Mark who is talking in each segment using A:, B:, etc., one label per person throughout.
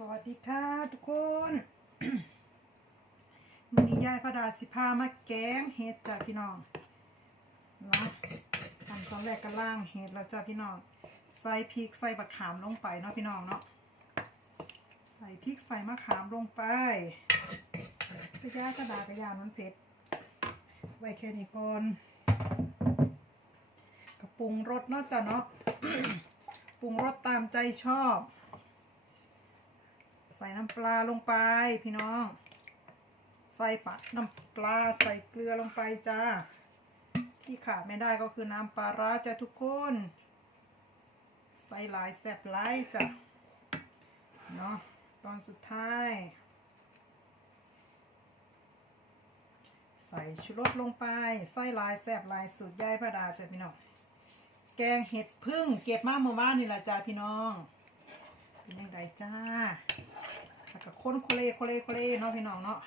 A: สวัสดีค่ะทุกคนวันนี้ยายพระดาสิพามาแกงเห็ดจ้ะพี่น้องนะอันตอนแรกก็ล่างเห็ดแล้วจ้ะพี่น้อง ใส่พริกใส่มะขามลงไปเนาะพี่น้องเนาะ ใส่พริกใส่มะขามลงไปกระยากระดากระยามันเผ็ด ไว้แค่นี้ก่อนกระปรุงรสเนาะจ้ะเนาะ ปรุงรสตามใจชอบ ส่น้ำปลาลงไปพี่น้อง ใส่ปะน้ำปลาใส่เกลือลงไปจ้า ที่ขาดไม่ได้ก็คือน้ำปลาร้าจ้ะทุกคน ใส่หลายแซ่บหลายจ้ะเนาะตอนสุดท้าย ใส่ชูรสลงไป ใส่หลายแซบหลายสูตรยายพระดาจ้ะพี่น้อง แกงเห็ดพึ่งเก็บมาเมื่อวานนี่แหละจ้าพี่น้องเป็นยังไงจ้า แล้วก็ค้นโคเลโคเลโคเลเนาะพี่น้องเนาะ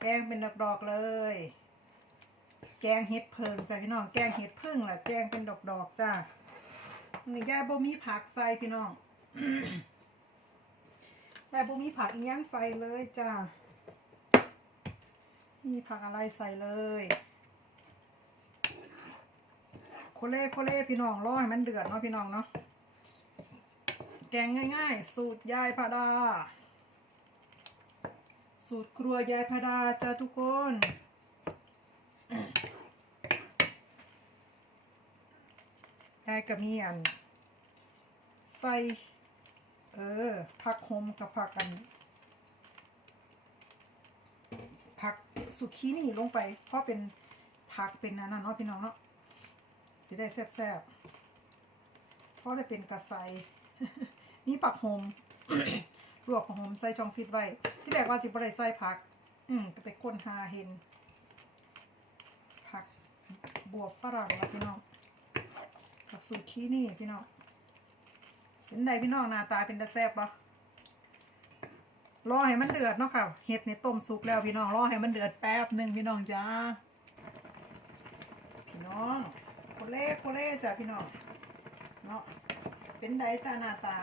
A: แกงเป็นดอกๆเลย แกงเห็ดเพิงจ้าพี่น้อง แกงเห็ดพึ่งแหละแกงเป็นดอกๆจ้านี่ยายบ่มีผักใส่พี่น้องยายบ่มีผักอีกอยังใส่เลยจ้ามีผักอะไรใส่เลยโคเล่โคเล่พี่น้องรอให้มันเดือดเนาะพี่น้องเนาะแกงง่าย ๆ สูตรยายพาดา สูตรครัวยายพดาจ้าทุกคน ยายก็มีอัน ใส่ เออ ผักโฮมกับผักอัน ผักสุกี้นี่ลงไป เพราะเป็นผักเป็นนนั้นเนาะพี่น้องเนาะสิได้แซ่บๆเพราะได้เป็นกระใสมีปักโฮม ลวกผักโฮมใส่ช่องฟิตไว้ ที่แรกว่าสิบได้ใส่ผัก อืมก็ไปค้นหาเห็น ผักบวบฝรั่งแล้วพี่น้องผักซูชินี่พี่น้องเป็นไดพี่น้องหน้าตาเป็นตาแซบปะรอให้มันเดือดเนาะค่ะ เห็ดในต้มสุกแล้วพี่น้องรอให้มันเดือดแป๊บหนึ่งพี่น้องจ้า พี่น้องโคเล่โคเล่จ้ะพี่น้องเนาะเป็นไดจ้าหน้าตา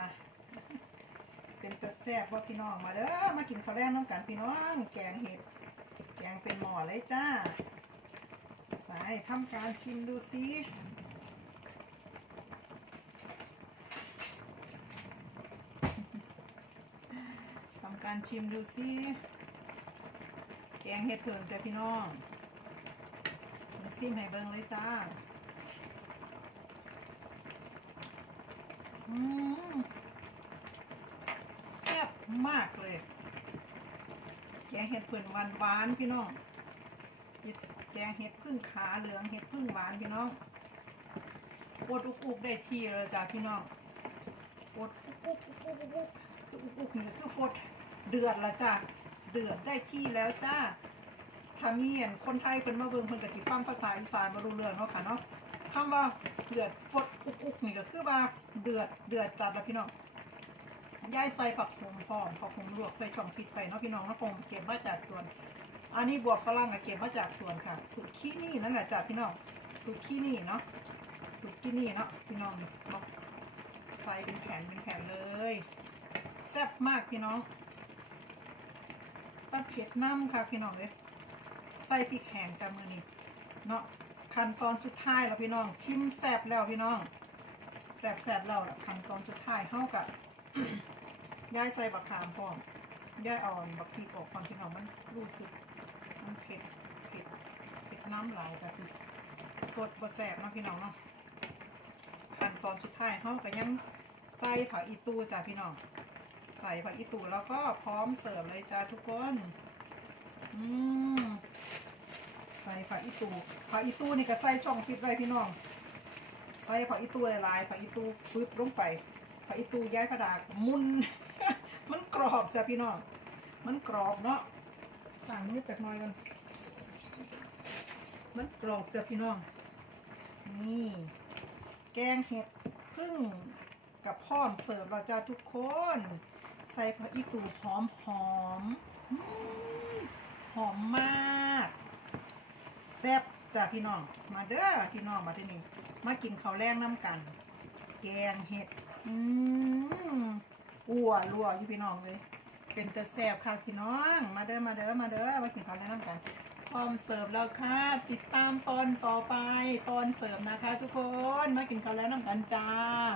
A: เป็นตะแซ่บว่าพี่น้องมาเด้อมากินข้าวแรงน้ำกันพี่น้อง แกงเห็ด แกงเป็นหม้อเลยจ้าไปทำการชิมดูสิทำการชิมดูสิแกงเห็ดเผิงจ้ะพี่น้องมาซิมให้เบิ่งเลยจ้า อืมแซ่บ มากเลยแกงเห็ดเผื่นหวานหวานพี่น้องแกงเห็ดพึ่งขาเหลืองเห็ดพึ่งหวานพี่น้องปวดอุกอุกได้ทีเลยจ้าพี่น้องปวดอุกอุกอุกอุกอุกคืออุกอุกนี่ยคือฟดเดือดละจ้าเดือดได้ที่แล้วจ้าถ้ามีเห็นคนไทยเป็นมาเบิงเพิ่นกะสิฟังภาษาอีสานมารู้เรื่องเนาะค่ะเนาะคำว่าเดือดฟดอุกอุกนี่ก็คือว่าเดือดเดือดจัดแล้วพี่น้อง ยายใส่ผักโขมพร้อมผักโขมลวกใส่ช่องฟิตไปเนาะพี่น้องนะผมเก็บมาจากสวน อันนี้บวบฝรั่งอะเก็บมาจากสวนค่ะ สุดขี้นี่นั่นแหละจ้ะพี่น้อง สุดขี้นี่เนาะ สุดขี้นี่เนาะพี่น้องเนาะใส่เป็นแผ่นเป็นแผ่นเลยแซ่บมากพี่น้องตัดเผ็ดน้ำค่ะพี่น้องเลยใส่พริกแห้งจ้ะมือนี้เนาะขั้นตอนสุดท้ายแล้วพี่น้อง ชิมแซ่บแล้วพี่น้องแซ่บแซ่บแล้วขั้นตอนสุดท้ายเท่ากับ ย่ายใส่บักขามพร้อมย่ายเอาอันบักพริกออกก่อนพี่น้องมันรู้สึก มันเผ็ดเผ็ดเผ็ดน้ำไหลายกะสิสดบ่แสบเนาะพี่น้องเนาะขั้นตอนสุดท้ายเท่ากับยังใส่ผักอีตูจ้ะพี่น้องใส่ผักอีตูแล้วก็พร้อมเสิร์ฟเลยจ้าทุกคนอืมใส่ผักอีตูผักอีตูนี่ก็ใส่ช่องฟิตไว้พี่น้องใส่ผักอีตูหลายๆผักอีตูปึ๊บลงไปผักอีตูย้ายกระดาษมุน มันกรอบจ้ะพี่น้อง มันกรอบเนาะสั่งมือจากน้อยกัน มันกรอบจ้ะพี่น้อง นี่ แกงเห็ดพึ่งกับพร้อมเสิร์ฟเราจ้าทุกคน ใส่ผักอีตูหอมหอมๆอืมหอมมากแซ่บจ้าพี่น้อง มาเด้อพี่น้องมาที่นี่มากินข้าวแรงน้ำกัน แกงเห็ด อืม อ้วรัวอยู่พี่น้องเลย เป็นแต่แสบค่ะพี่น้อง มาเด้อมาเด้อมาเด้อมากินข้าวแนะนำกัน พร้อมเสิร์ฟแล้วค่ะ ติดตามตอนต่อไปตอนเสิร์ฟนะคะ ทุกคน มากินข้าวแล้วน้ำกันจ้า